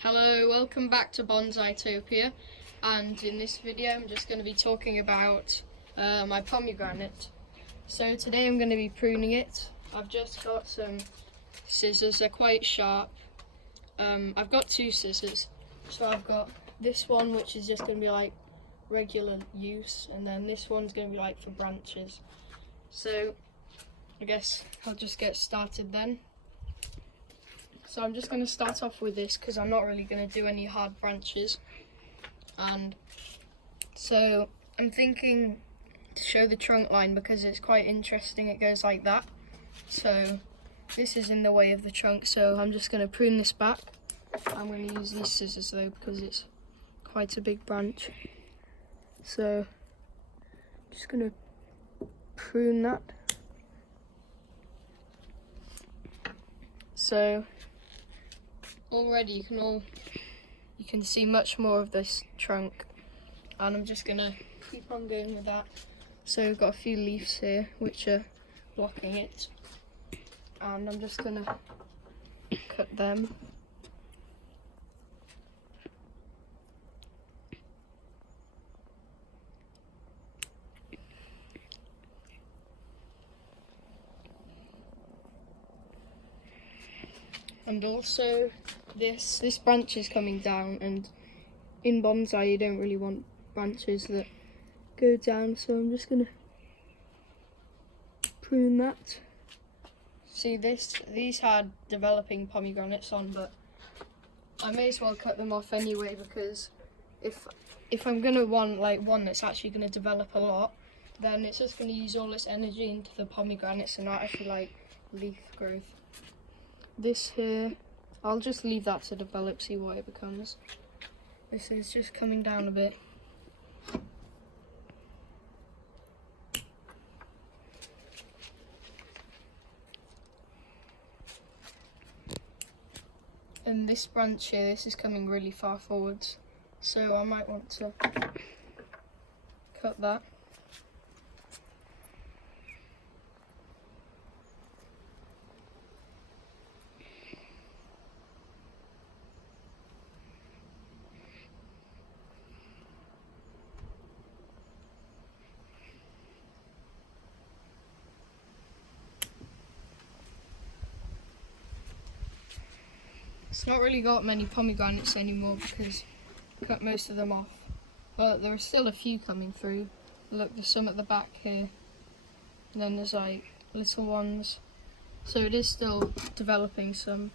Hello, welcome back to Bonsaitopia, and in this video I'm just going to be talking about my pomegranate. So today I'm going to be pruning it. I've just got some scissors, they're quite sharp. I've got two scissors, so I've got this one which is just going to be like regular use, and then this one's going to be like for branches. So I guess I'll just get started then. So I'm just going to start off with this because I'm not really going to do any hard branches. And so I'm thinking to show the trunk line because it's quite interesting. It goes like that. So this is in the way of the trunk, so I'm just going to prune this back. I'm going to use these scissors though because it's quite a big branch. So I'm just going to prune that. So already you can see much more of this trunk, and I'm just gonna keep on going with that. So we've got a few leaves here which are blocking it, and I'm just gonna cut them. And also this branch is coming down, and in bonsai you don't really want branches that go down, so I'm just gonna prune that. See, these had developing pomegranates on, but I may as well cut them off anyway because if I'm gonna want like one that's actually gonna develop a lot, then it's just gonna use all its energy into the pomegranates and not actually like leaf growth. This here, I'll just leave that to develop, see what it becomes. This is just coming down a bit. And this branch here, this is coming really far forwards, so I might want to cut that. It's not really got many pomegranates anymore because I cut most of them off, but there are still a few coming through. Look, there's some at the back here, and then there's like little ones, so it is still developing some.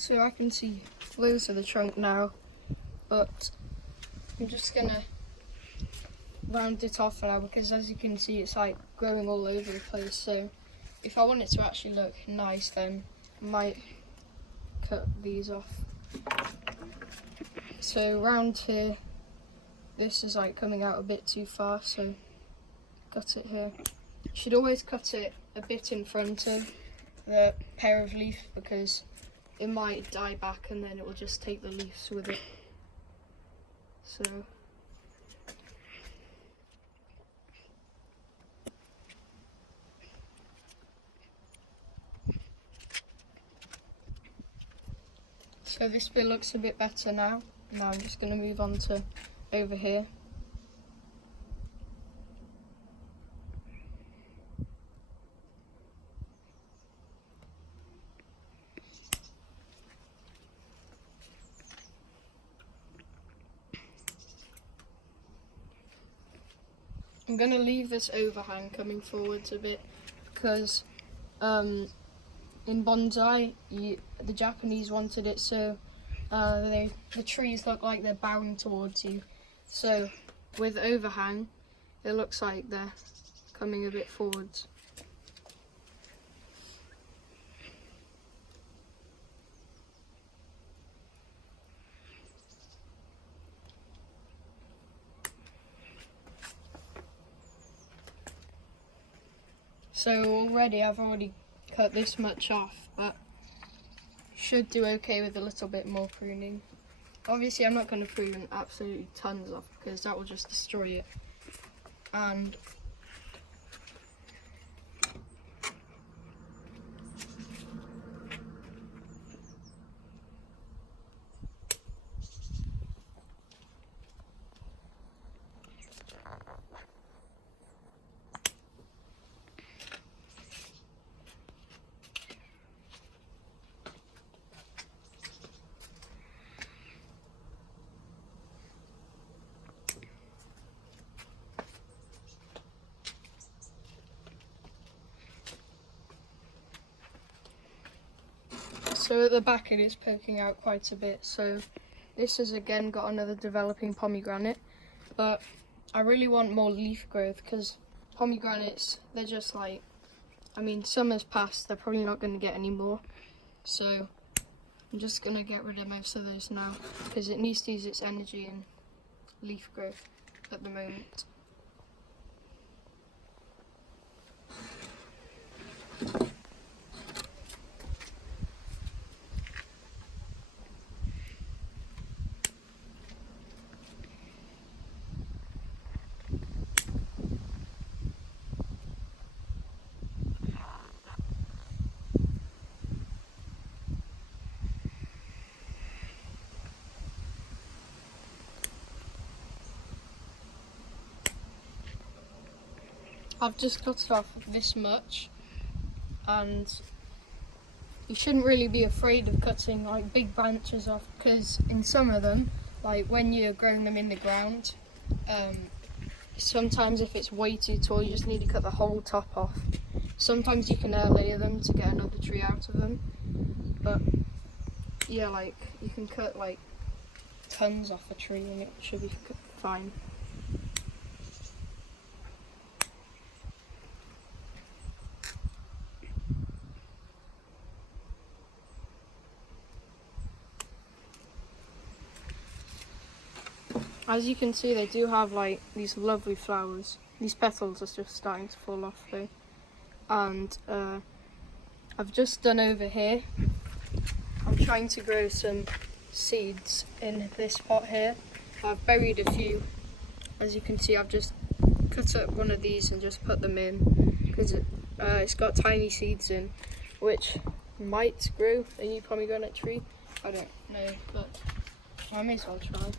So I can see loads of the trunk now, but I'm just gonna round it off now because as you can see it's like growing all over the place. So if I want it to actually look nice, then I might cut these off. So round here, this is like coming out a bit too far, so cut it here. You should always cut it a bit in front of the pair of leaves because it might die back and then it will just take the leaves with it. So this bit looks a bit better now. Now I'm just going to move on to over here. I'm going to leave this overhang coming forwards a bit because in bonsai the Japanese wanted it so the trees look like they're bowing towards you. So with overhang it looks like they're coming a bit forwards. So I've already cut this much off, but should do okay with a little bit more pruning. Obviously I'm not going to prune absolutely tons off because that will just destroy it. And so at the back it is poking out quite a bit, so this has again got another developing pomegranate, but I really want more leaf growth because pomegranates, they're just like, I mean, summer's passed, they're probably not going to get any more, so I'm just going to get rid of most of those now because it needs to use its energy in leaf growth at the moment. I've just cut off this much, and you shouldn't really be afraid of cutting like big branches off because in some of them, like when you're growing them in the ground, sometimes if it's way too tall you just need to cut the whole top off. Sometimes you can layer them to get another tree out of them, but yeah, like you can cut like tons off a tree and it should be fine. As you can see, they do have like these lovely flowers. These petals are just starting to fall off though. And I've just done over here, I'm trying to grow some seeds in this pot here. I've buried a few. As you can see, I've just cut up one of these and just put them in because it's got tiny seeds in, which might grow a new pomegranate tree. I don't know, but I may as well try.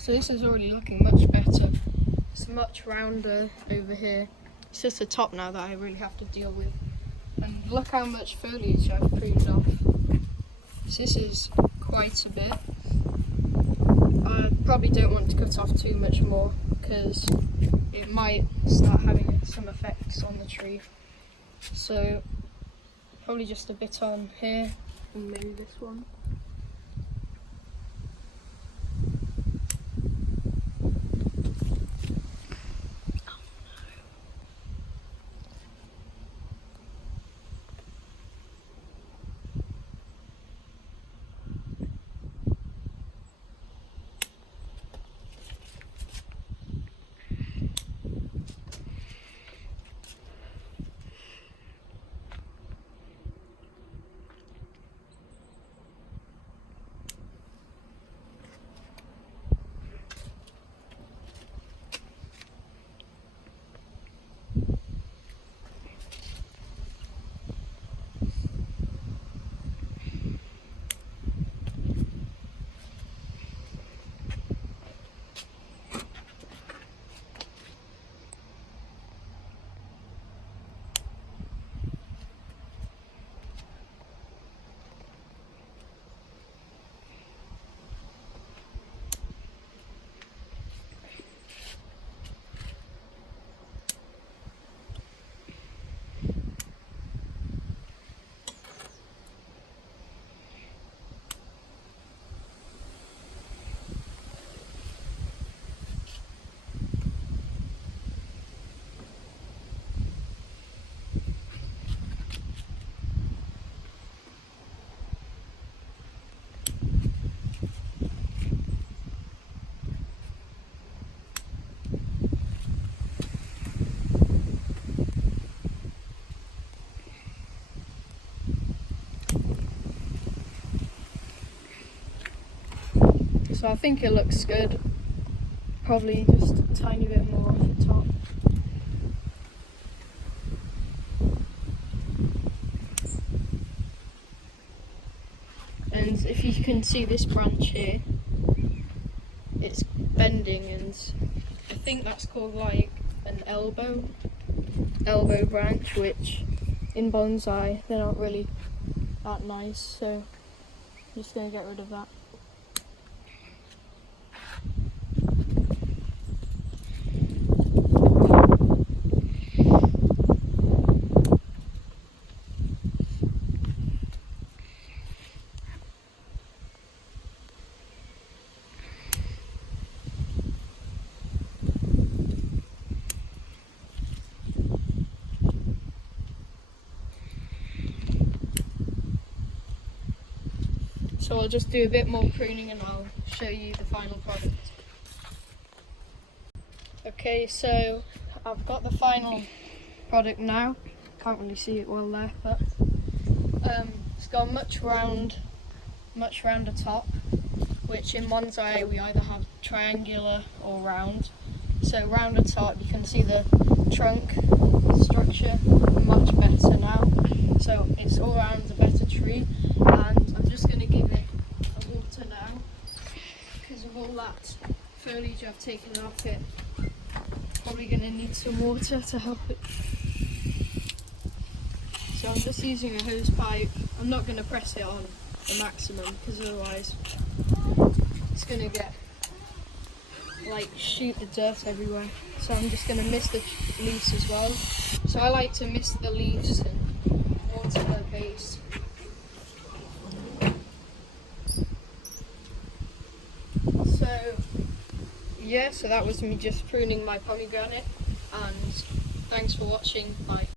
So this is already looking much better. It's much rounder over here. It's just the top now that I really have to deal with. And look how much foliage I've pruned off. So this is quite a bit. I probably don't want to cut off too much more because it might start having some effects on the tree. So probably just a bit on here and maybe this one. So I think it looks good. Probably just a tiny bit more off the top. And if you can see this branch here, it's bending, and I think that's called like an elbow branch, which in bonsai they're not really that nice, so I'm just going to get rid of that. So I'll just do a bit more pruning and I'll show you the final product. Okay, so I've got the final product now. Can't really see it well there, but it's got a much rounder top, which in bonsai we either have triangular or round. So rounder top, you can see the trunk structure much better now. So it's all around a better tree, and I'm just going to give it a water now because of all that foliage I've taken off it. Probably going to need some water to help it. So I'm just using a hose pipe. I'm not going to press it on the maximum because otherwise it's going to get shoot the dirt everywhere. So I'm just going to mist the leaves as well. So I like to mist the leaves and water the base. So yeah, so that was me just pruning my pomegranate, and thanks for watching. Bye.